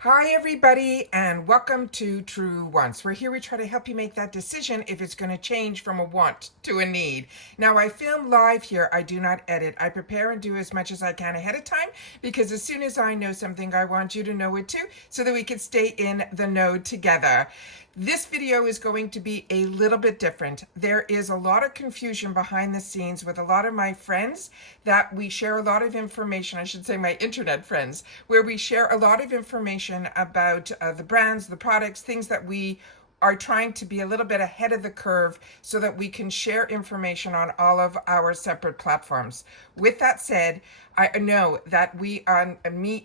Hi everybody and welcome to Truewants. We're here, we try to help you make that decision if it's going to change from a want to a need. Now I film live here, I do not edit. I prepare and do as much as I can ahead of time because as soon as I know something I want you to know it too so that we can stay in the know together. This video is going to be a little bit different. There is a lot of confusion behind the scenes with a lot of my friends that we share a lot of information, I should say my internet friends, where we share a lot of information about the brands, the products, things that we are trying to be a little bit ahead of the curve so that we can share information on all of our separate platforms. With that said, I know that me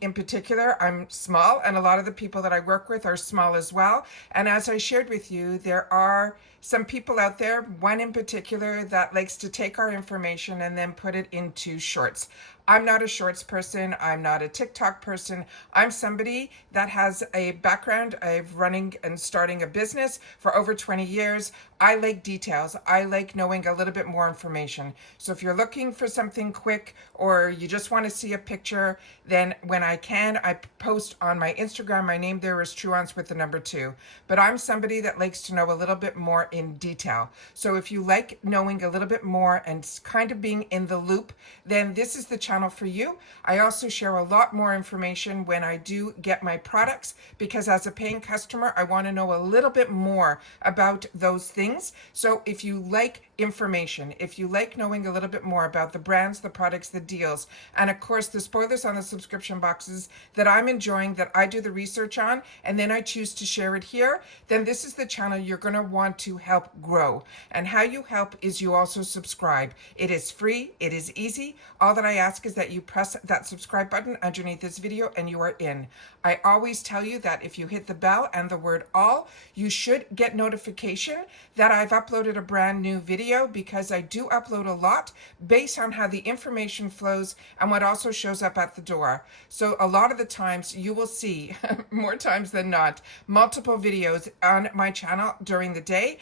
in particular, I'm small, and a lot of the people that I work with are small as well. And as I shared with you, there are some people out there, one in particular, that likes to take our information and then put it into shorts. I'm not a shorts person. I'm not a TikTok person. I'm somebody that has a background of running and starting a business for over 20 years. I like details. I like knowing a little bit more information. So if you're looking for something quick or you just want to see a picture, then when I can, I post on my Instagram. My name there is Truewants with the number 2. But I'm somebody that likes to know a little bit more in detail. So if you like knowing a little bit more and kind of being in the loop, then this is the channel for you. I also share a lot more information when I do get my products because as a paying customer, I want to know a little bit more about those things. So if you like information, if you like knowing a little bit more about the brands, the products, the deals, and of course the spoilers on the subscription boxes that I'm enjoying, that I do the research on, and then I choose to share it here, then this is the channel you're going to want to help grow. And how you help is you also subscribe. It is free. It is easy. All that I ask is that you press that subscribe button underneath this video and you are in. I always tell you that if you hit the bell and the word all, you should get notification that I've uploaded a brand new video because I do upload a lot based on how the information flows and what also shows up at the door. So a lot of the times you will see, more times than not, multiple videos on my channel during the day,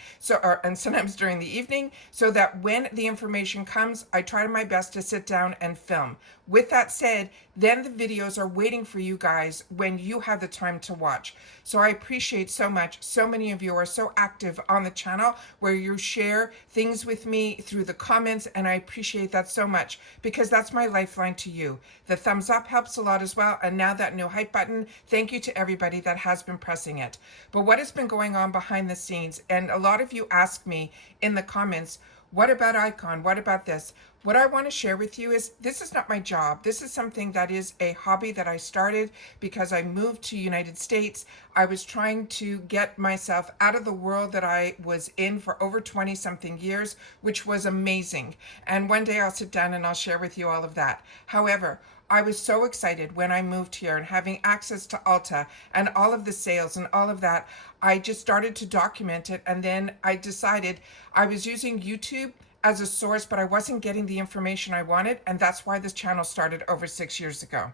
and sometimes during the evening, so that when the information comes, I try my best to sit down and film. With that said, then the videos are waiting for you guys when you have the time to watch. So I appreciate so much. So many of you are so active on the channel where you share things with me through the comments, and I appreciate that so much because that's my lifeline to you. The thumbs up helps a lot as well, and now that new hype button, thank you to everybody that has been pressing it. But what has been going on behind the scenes, and a lot of you ask me in the comments, what about Icon? What about this? What I want to share with you is this is not my job. This is something that is a hobby that I started because I moved to United States. I was trying to get myself out of the world that I was in for over 20 something years, which was amazing. And one day I'll sit down and I'll share with you all of that. However, I was so excited when I moved here and having access to Ulta and all of the sales and all of that. I just started to document it, and then I decided I was using YouTube as a source, but I wasn't getting the information I wanted, and that's why this channel started over 6 years ago.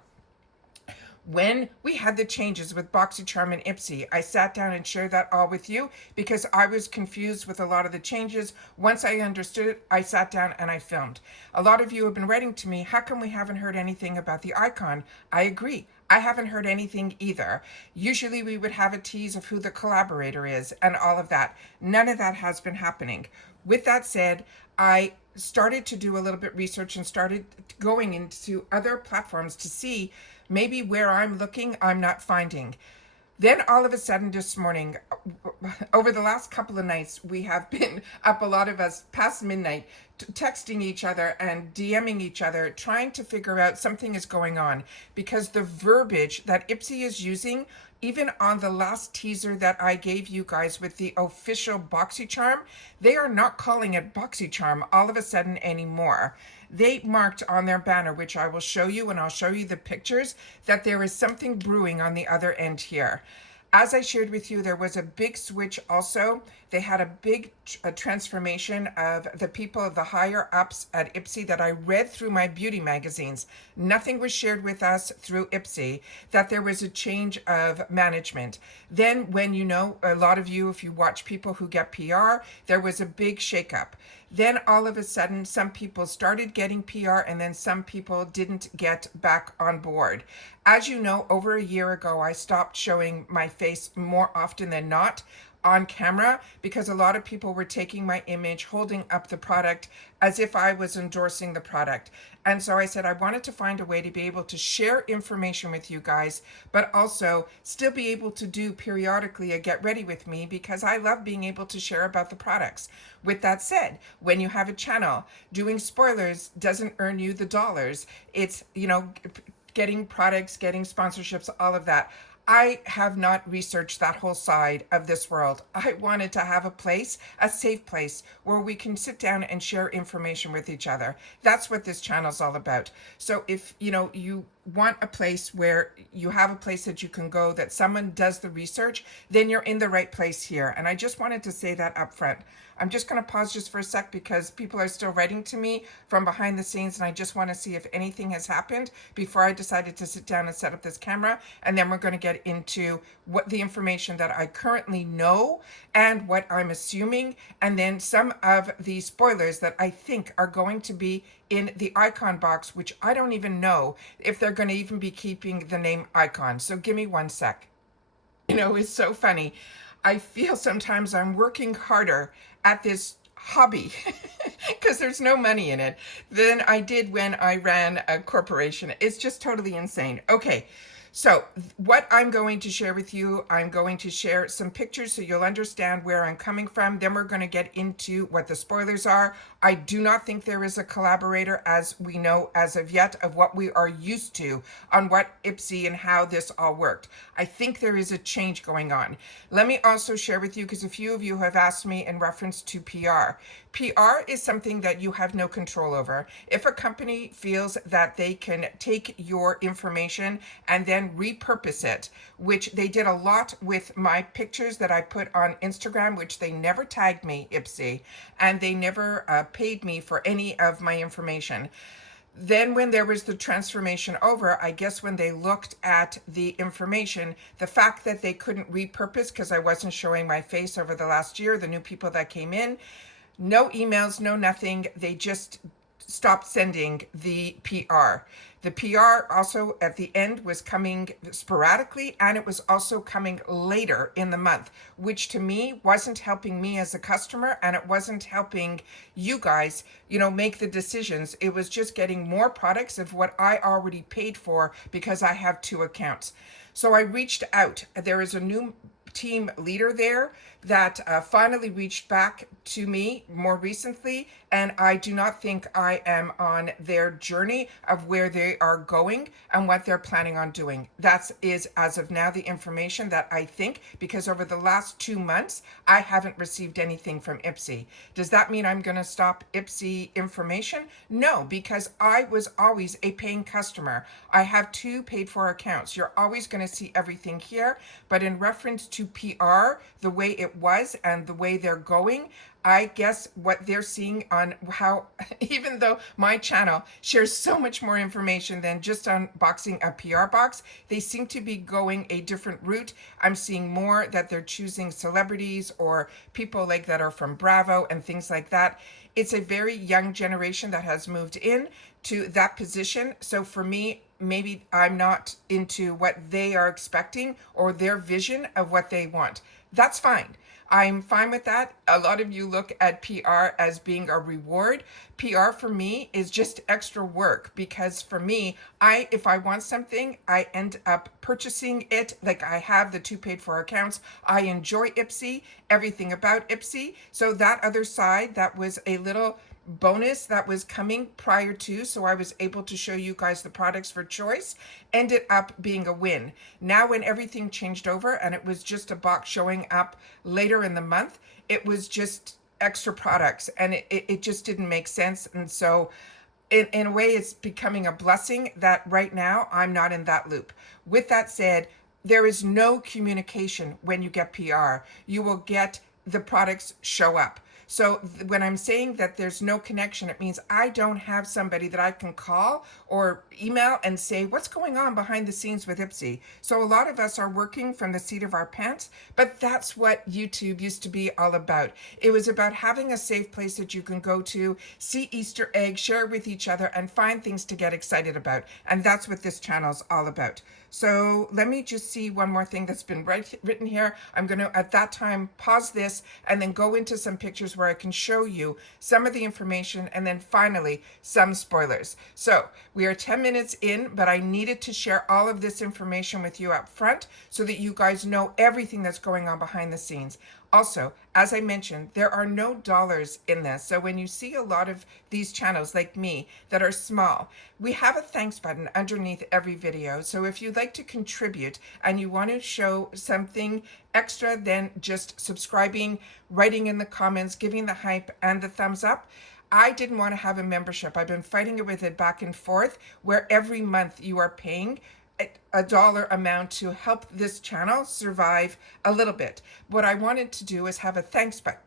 When we had the changes with BoxyCharm and Ipsy, I sat down and shared that all with you because I was confused with a lot of the changes. Once I understood it, I sat down and I filmed. A lot of you have been writing to me, how come we haven't heard anything about the icon? I agree. I haven't heard anything either. Usually we would have a tease of who the collaborator is and all of that. None of that has been happening. With that said, I started to do a little bit research and started going into other platforms to see maybe where I'm looking, I'm not finding. Then all of a sudden this morning, over the last couple of nights, we have been up, a lot of us, past midnight, texting each other and DMing each other, trying to figure out something is going on because the verbiage that Ipsy is using, even on the last teaser that I gave you guys with the official BoxyCharm, they are not calling it BoxyCharm all of a sudden anymore. They marked on their banner, which I will show you, and I'll show you the pictures, that there is something brewing on the other end here. As I shared with you, there was a big switch also. They had a big transformation of the people of the higher ups at Ipsy that I read through my beauty magazines. Nothing was shared with us through Ipsy that there was a change of management. Then when, you know, a lot of you, if you watch people who get PR, there was a big shakeup. Then all of a sudden, some people started getting PR and then some people didn't get back on board. As you know, over a year ago, I stopped showing my face more often than not on camera because a lot of people were taking my image, holding up the product as if I was endorsing the product. And so I said I wanted to find a way to be able to share information with you guys, but also still be able to do periodically a get ready with me because I love being able to share about the products. With that said, when you have a channel, doing spoilers doesn't earn you the dollars. It's, getting products, getting sponsorships, all of that. I have not researched that whole side of this world. I wanted to have a place, a safe place, where we can sit down and share information with each other. That's what this channel is all about. So if, you want a place where you have a place that you can go, that someone does the research, then you're in the right place here. And I just wanted to say that up front. I'm just going to pause just for a sec because people are still writing to me from behind the scenes, and I just want to see if anything has happened before I decided to sit down and set up this camera. And then we're going to get into what the information that I currently know and what I'm assuming, and then some of the spoilers that I think are going to be in the icon box, which I don't even know if they're going to even be keeping the name icon. So give me one sec. It's so funny. I feel sometimes I'm working harder at this hobby because there's no money in it than I did when I ran a corporation. It's just totally insane. Okay. So what I'm going to share with you, I'm going to share some pictures so you'll understand where I'm coming from. Then we're going to get into what the spoilers are. I do not think there is a collaborator, as we know as of yet, of what we are used to on what Ipsy and how this all worked. I think there is a change going on. Let me also share with you, because a few of you have asked me in reference to PR. PR is something that you have no control over. If a company feels that they can take your information and then repurpose it, which they did a lot with my pictures that I put on Instagram, which they never tagged me, Ipsy, and they never paid me for any of my information. Then when there was the transformation over, I guess when they looked at the information, the fact that they couldn't repurpose because I wasn't showing my face over the last year, the new people that came in, no emails, no nothing. They just stopped sending the PR. The PR also at the end was coming sporadically, and it was also coming later in the month, which to me wasn't helping me as a customer, and it wasn't helping you guys, make the decisions. It was just getting more products of what I already paid for because I have 2 accounts. So I reached out. There is a new team leader there that finally reached back to me more recently, and I do not think I am on their journey of where they are going and what they're planning on doing. That is, as of now, the information that I think, because over the last 2 months, I haven't received anything from Ipsy. Does that mean I'm going to stop Ipsy information? No, because I was always a paying customer. I have 2 paid for accounts. You're always going to see everything here, but in reference to PR, the way it was and the way they're going, I guess what they're seeing on how, even though my channel shares so much more information than just unboxing a PR box, they seem to be going a different route. I'm seeing more that they're choosing celebrities or people like that are from Bravo and things like that. It's a very young generation that has moved in to that position. So for me, maybe I'm not into what they are expecting or their vision of what they want. That's fine. I'm fine with that. A lot of you look at PR as being a reward. PR for me is just extra work, because for me, if I want something, I end up purchasing it. Like I have the 2 paid for accounts. I enjoy Ipsy, everything about Ipsy. So that other side, that was a little bonus that was coming prior to, so I was able to show you guys the products for choice, ended up being a win. Now when everything changed over and it was just a box showing up later in the month, it was just extra products, and it just didn't make sense. And so in a way, it's becoming a blessing that right now I'm not in that loop. With that said, there is no communication when you get PR. You will get the products show up. So when I'm saying that there's no connection, it means I don't have somebody that I can call or email and say, what's going on behind the scenes with Ipsy? So a lot of us are working from the seat of our pants, but that's what YouTube used to be all about. It was about having a safe place that you can go to, see Easter eggs, share with each other, and find things to get excited about. And that's what this channel is all about. So let me just see one more thing that's been written here. I'm going to, at that time, pause this and then go into some pictures where I can show you some of the information and then finally some spoilers. So we are 10 minutes in, but I needed to share all of this information with you up front so that you guys know everything that's going on behind the scenes. Also, as I mentioned, there are no dollars in this. So when you see a lot of these channels like me that are small, we have a thanks button underneath every video. So if you'd like to contribute and you want to show something extra than just subscribing, writing in the comments, giving the hype and the thumbs up, I didn't want to have a membership. I've been fighting it with it back and forth, where every month you are paying a dollar amount to help this channel survive a little bit. What I wanted to do is have a thanks button.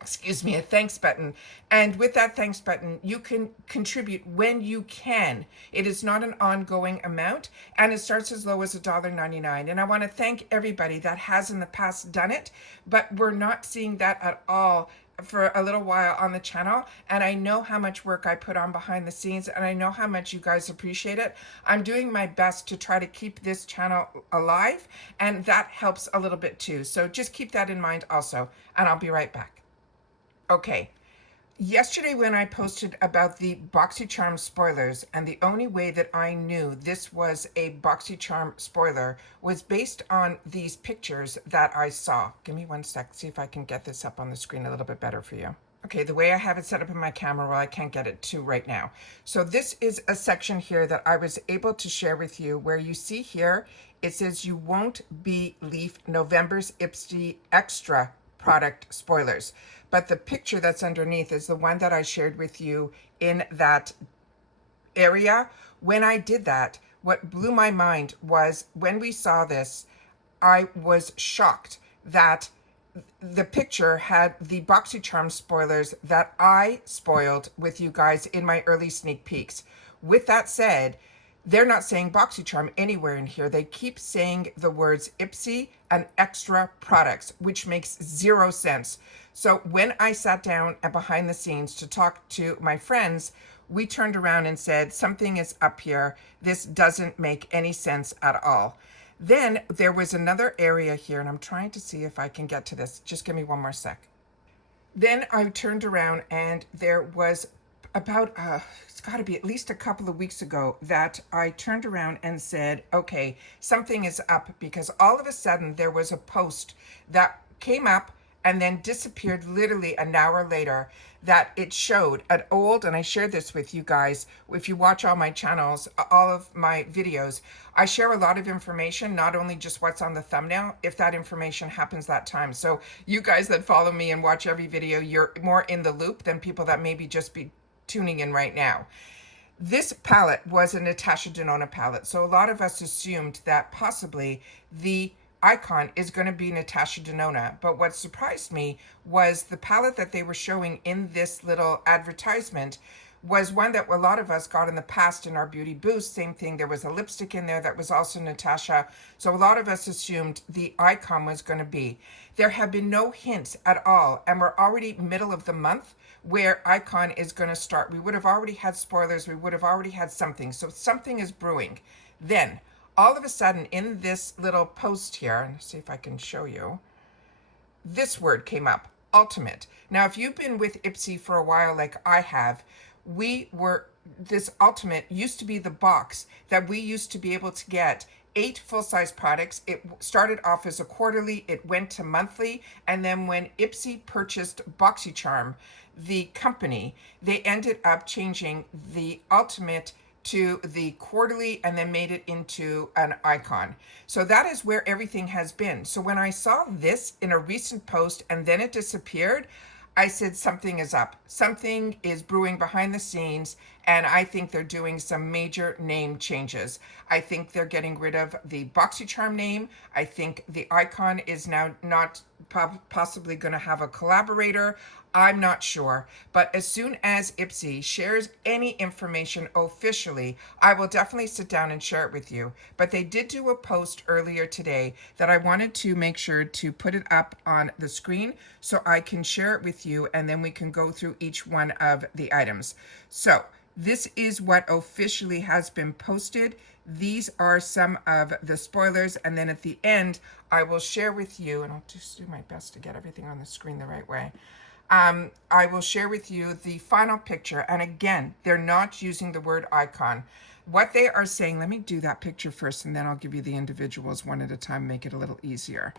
A thanks button. And with that thanks button, you can contribute when you can. It is not an ongoing amount, and it starts as low as $1.99. And I want to thank everybody that has in the past done it, but we're not seeing that at all for a little while on the channel, and I know how much work I put on behind the scenes, and I know how much you guys appreciate it. I'm doing my best to try to keep this channel alive, and that helps a little bit too. So just keep that in mind also, and I'll be right back. Okay, yesterday when I posted about the BoxyCharm spoilers, and the only way that I knew this was a BoxyCharm spoiler was based on these pictures that I saw. Give me one sec, see if I can get this up on the screen a little bit better for you. Okay, the way I have it set up in my camera, well, I can't get it to right now. So this is a section here that I was able to share with you where you see here, it says you won't believe November's Ipsy Extra product spoilers. But the picture that's underneath is the one that I shared with you in that area. When I did that, what blew my mind was when we saw this, I was shocked that the picture had the BoxyCharm spoilers that I spoiled with you guys in my early sneak peeks. With that said, they're not saying BoxyCharm anywhere in here. They keep saying the words Ipsy and extra products, which makes zero sense. So when I sat down and behind the scenes to talk to my friends, we turned around and said, something is up here. This doesn't make any sense at all. Then there was another area here, and I'm trying to see if I can get to this. Just give me one more sec. Then I turned around and there was about, it's got to be at least a couple of weeks ago that I turned around and said, okay, something is up, because all of a sudden there was a post that came up and then disappeared literally an hour later, that it showed an old, and I shared this with you guys, if you watch all my channels, all of my videos, I share a lot of information, not only just what's on the thumbnail, if that information happens that time. So you guys that follow me and watch every video, you're more in the loop than people that maybe just be tuning in right now. This palette was a Natasha Denona palette, so a lot of us assumed that possibly the icon is going to be Natasha Denona. But what surprised me was the palette that they were showing in this little advertisement was one that a lot of us got in the past in our beauty boost. Same thing, there was a lipstick in there that was also Natasha. So a lot of us assumed the icon was going to be. There have been no hints at all, and we're already middle of the month where icon is going to start. We would have already had spoilers, we would have already had something. So something is brewing. Then all of a sudden in this little post here, and see if I can show you, this word came up, ultimate. Now, if you've been with Ipsy for a while like I have, this ultimate used to be the box that we used to be able to get 8 full-size products. It started off as a quarterly, it went to monthly, and then when Ipsy purchased BoxyCharm, the company, they ended up changing the ultimate to the quarterly and then made it into an icon. So that is where everything has been. So when I saw this in a recent post and then it disappeared, I said something is up. Something is brewing behind the scenes, and I think they're doing some major name changes. I think they're getting rid of the BoxyCharm name. I think the icon is now not possibly going to have a collaborator. I'm not sure, but as soon as Ipsy shares any information officially, I will definitely sit down and share it with you. But they did do a post earlier today that I wanted to make sure to put it up on the screen so I can share it with you, and then we can go through each one of the items. So this is what officially has been posted. These are some of the spoilers, and then at the end I will share with you, and I'll just do my best to get everything on the screen the right way. I will share with you the final picture, and again, they're not using the word icon. What they are saying, let me do that picture first, and then I'll give you the individuals one at a time, make it a little easier.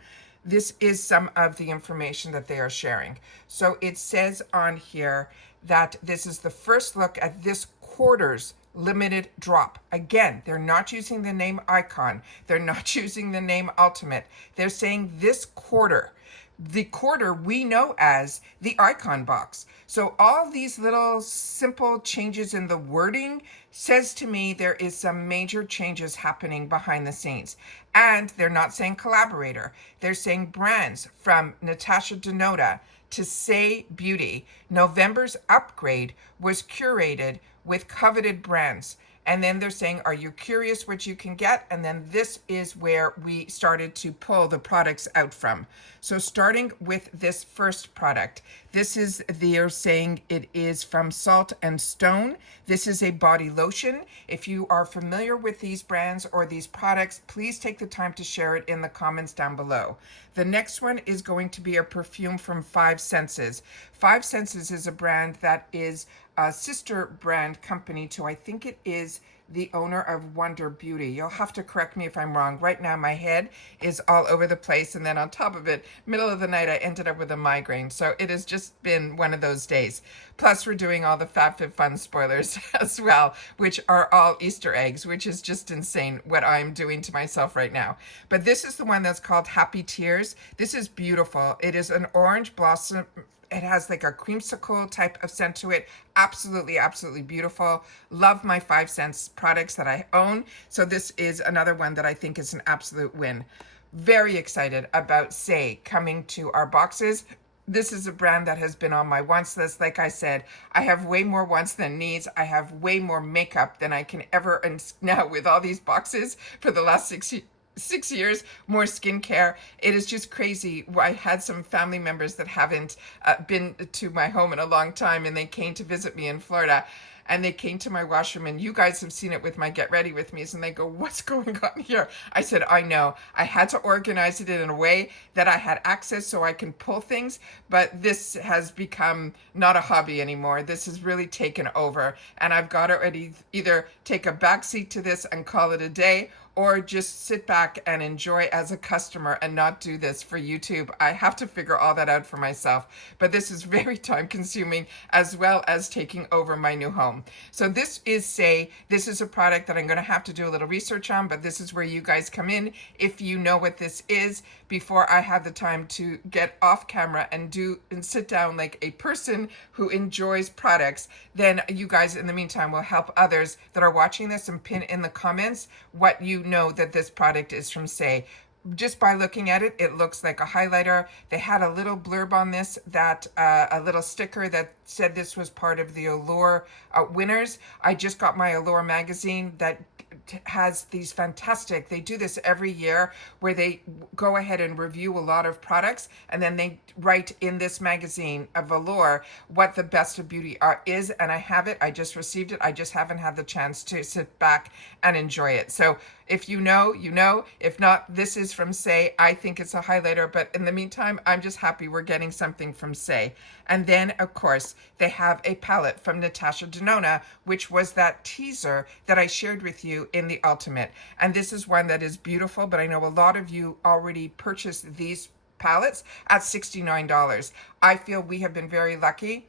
This is some of the information that they are sharing. So it says on here that this is the first look at this quarter's limited drop. Again, they're not using the name icon. They're not using the name ultimate. They're saying this quarter. The quarter we know as the icon box. So all these little simple changes in the wording says to me there is some major changes happening behind the scenes. And they're not saying collaborator. They're saying brands from Natasha Denona to Say Beauty. November's upgrade was curated with coveted brands. And then they're saying, are you curious what you can get? And then this is where we started to pull the products out from. So starting with this first product, they're saying it is from Salt and Stone. This is a body lotion. If you are familiar with these brands or these products, please take the time to share it in the comments down below. The next one is going to be a perfume from Five Senses. Five Senses is a brand that is a sister brand company to, I think it is the owner of Wonder Beauty. You'll have to correct me if I'm wrong. Right now my head is all over the place, and then on top of it, middle of the night I ended up with a migraine. So it has just been one of those days. Plus we're doing all the FabFitFun spoilers as well, which are all Easter eggs, which is just insane what I'm doing to myself right now. But this is the one that's called Happy Tears. This is beautiful. It is an orange blossom. It has like a creamsicle type of scent to it. Absolutely, absolutely beautiful. Love my 5 Cents products that I own. So this is another one that I think is an absolute win. Very excited about Say coming to our boxes. This is a brand that has been on my wants list. Like I said, I have way more wants than needs. I have way more makeup than I can ever, and now with all these boxes for the last 6 years, more skincare. It is just crazy. I had some family members that haven't been to my home in a long time, and they came to visit me in Florida, and they came to my washroom, and you guys have seen it with my Get Ready With Me's, and they go, what's going on here? I said, I know. I had to organize it in a way that I had access so I can pull things, but this has become not a hobby anymore. This has really taken over, and I've got to either take a backseat to this and call it a day, or just sit back and enjoy as a customer and not do this for YouTube. I have to figure all that out for myself. But this is very time consuming, as well as taking over my new home. So this is Say. This is a product that I'm going to have to do a little research on, but this is where you guys come in. If you know what this is, before I have the time to get off camera and sit down like a person who enjoys products, then you guys in the meantime will help others that are watching this and pin in the comments what you know that this product is from Say. Just by looking at it, it looks like a highlighter. They had a little blurb on this, that a little sticker that said this was part of the Allure winners. I just got my Allure magazine that has these fantastic, they do this every year where they go ahead and review a lot of products, and then they write in this magazine of Allure what the best of beauty is, and I have it. I just received it. I just haven't had the chance to sit back and enjoy it. So if you know, you know. If not, this is from Say. I think it's a highlighter, but in the meantime, I'm just happy we're getting something from Say. And then, of course, they have a palette from Natasha Denona, which was that teaser that I shared with you in the Ultimate. And this is one that is beautiful, but I know a lot of you already purchased these palettes at $69. I feel we have been very lucky,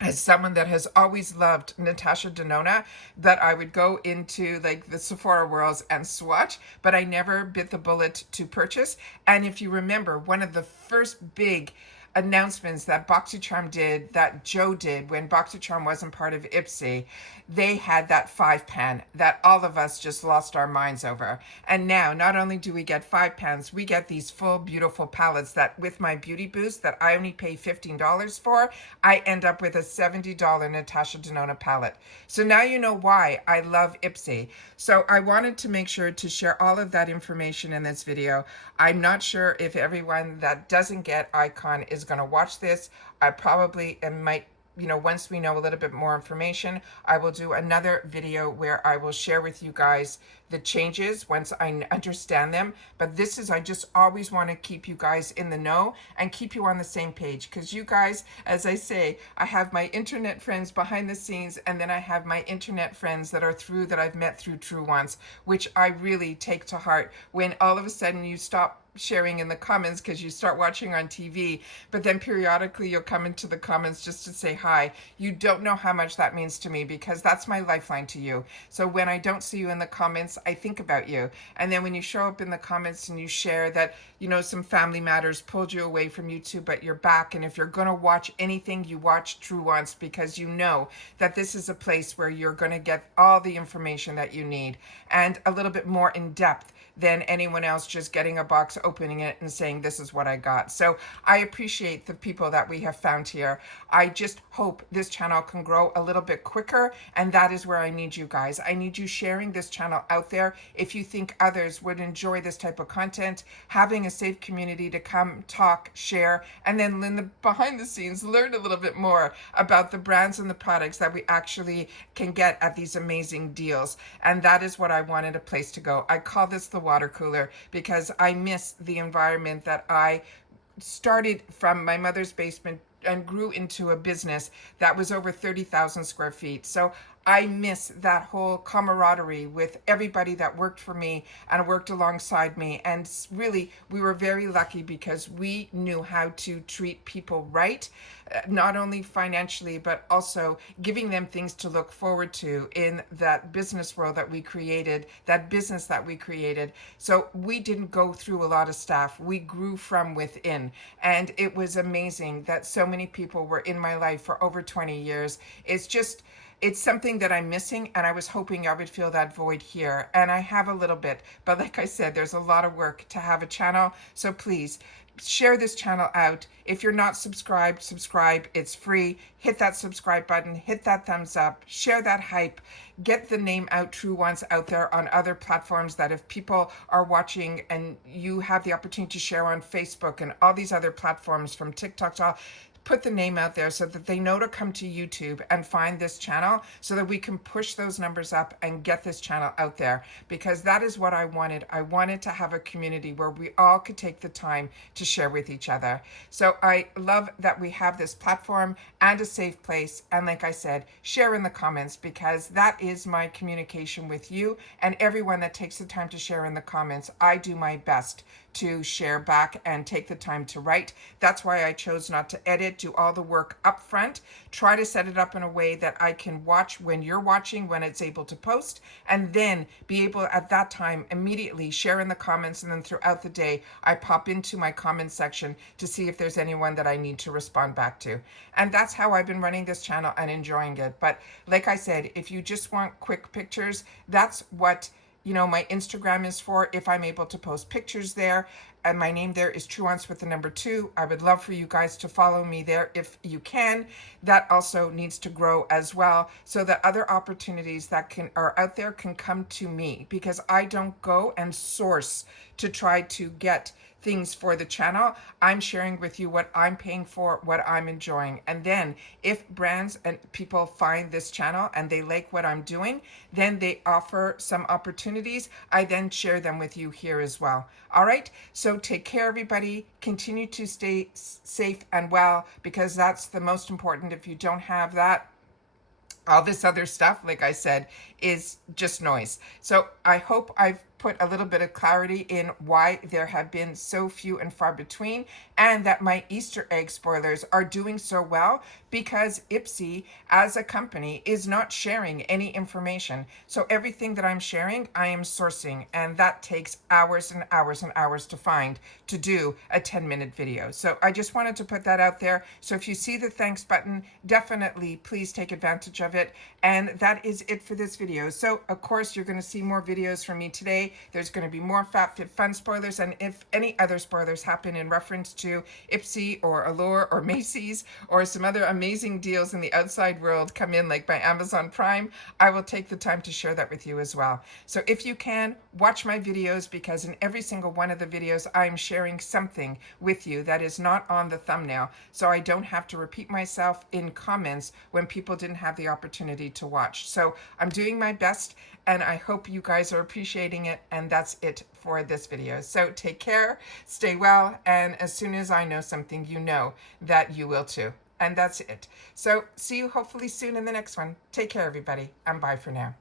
as someone that has always loved Natasha Denona, that I would go into like the Sephora worlds and swatch, but I never bit the bullet to purchase. And if you remember, one of the first big announcements that BoxyCharm did, that Joe did when BoxyCharm wasn't part of Ipsy, they had that 5 pan that all of us just lost our minds over. And now, not only do we get 5 pans, we get these full, beautiful palettes that with my Beauty Boost that I only pay $15 for, I end up with a $70 Natasha Denona palette. So now you know why I love Ipsy. So I wanted to make sure to share all of that information in this video. I'm not sure if everyone that doesn't get Icon is going to watch this. I probably might, once we know a little bit more information, I will do another video where I will share with you guys the changes once I understand them. But this is, I just always want to keep you guys in the know and keep you on the same page, because you guys, as I say, I have my internet friends behind the scenes, and then I have my internet friends that I've met through Truewants, which I really take to heart when all of a sudden you stop sharing in the comments because you start watching on TV, but then periodically you'll come into the comments just to say hi. You don't know how much that means to me, because that's my lifeline to you. So when I don't see you in the comments, I think about you. And then when you show up in the comments and you share that, some family matters pulled you away from YouTube, but you're back. And if you're going to watch anything, you watch Truewants, because you know that this is a place where you're going to get all the information that you need and a little bit more in depth than anyone else just getting a box, opening it and saying, this is what I got. So I appreciate the people that we have found here. I just hope this channel can grow a little bit quicker, and that is where I need you guys. I need you sharing this channel out there. If you think others would enjoy this type of content, having a safe community to come talk, share, and then in the behind the scenes, learn a little bit more about the brands and the products that we actually can get at these amazing deals. And that is what I wanted a place to go. I call this the water cooler, because I miss the environment that I started from my mother's basement and grew into a business that was over 30,000 square feet. So I miss that whole camaraderie with everybody that worked for me and worked alongside me. And really, we were very lucky because we knew how to treat people right, not only financially, but also giving them things to look forward to in that business world that we created, that business that we created. So we didn't go through a lot of staff. We grew from within. And it was amazing that so many people were in my life for over 20 years. It's something that I'm missing, and I was hoping I would fill that void here. And I have a little bit, but like I said, there's a lot of work to have a channel. So please share this channel out. If you're not subscribed, subscribe. It's free. Hit that subscribe button, hit that thumbs up, share that hype, get the name out, Truewants, out there on other platforms, that if people are watching and you have the opportunity to share on Facebook and all these other platforms, from TikTok to all, put the name out there so that they know to come to YouTube and find this channel, so that we can push those numbers up and get this channel out there, because that is what I wanted. I wanted to have a community where we all could take the time to share with each other. So I love that we have this platform and a safe place. And like I said, share in the comments, because that is my communication with you and everyone that takes the time to share in the comments. I do my best to share back and take the time to write. That's why I chose not to edit, do all the work up front, try to set it up in a way that I can watch when you're watching, when it's able to post, and then be able at that time immediately share in the comments. And then throughout the day, I pop into my comment section to see if there's anyone that I need to respond back to. And that's how I've been running this channel and enjoying it. But like I said, if you just want quick pictures, that's what my Instagram is for, if I'm able to post pictures there. And my name there is Truewants with the number 2. I would love for you guys to follow me there if you can. That also needs to grow as well, so that other opportunities that are out there can come to me, because I don't go and source to try to get things for the channel. I'm sharing with you what I'm paying for, what I'm enjoying. And then if brands and people find this channel and they like what I'm doing, then they offer some opportunities. I then share them with you here as well. All right. So take care, everybody. Continue to stay safe and well, because that's the most important. If you don't have that, all this other stuff, like I said, is just noise. So I hope I've put a little bit of clarity in why there have been so few and far between, and that my Easter egg spoilers are doing so well because Ipsy as a company is not sharing any information. So everything that I'm sharing, I am sourcing, and that takes hours and hours and hours to find to do a 10-minute video. So I just wanted to put that out there. So if you see the thanks button, definitely please take advantage of it. And that is it for this video. So of course you're going to see more videos from me today. There's going to be more FabFitFun spoilers, and if any other spoilers happen in reference to Ipsy or Allure or Macy's or some other amazing deals in the outside world come in, like by Amazon Prime, I will take the time to share that with you as well. So if you can, watch my videos, because in every single one of the videos I'm sharing something with you that is not on the thumbnail, so I don't have to repeat myself in comments when people didn't have the opportunity to watch. So I'm doing my best, and I hope you guys are appreciating it, and that's it for this video. So take care, stay well, and as soon as I know something, you know that you will too. And that's it. So see you hopefully soon in the next one. Take care, everybody, and bye for now.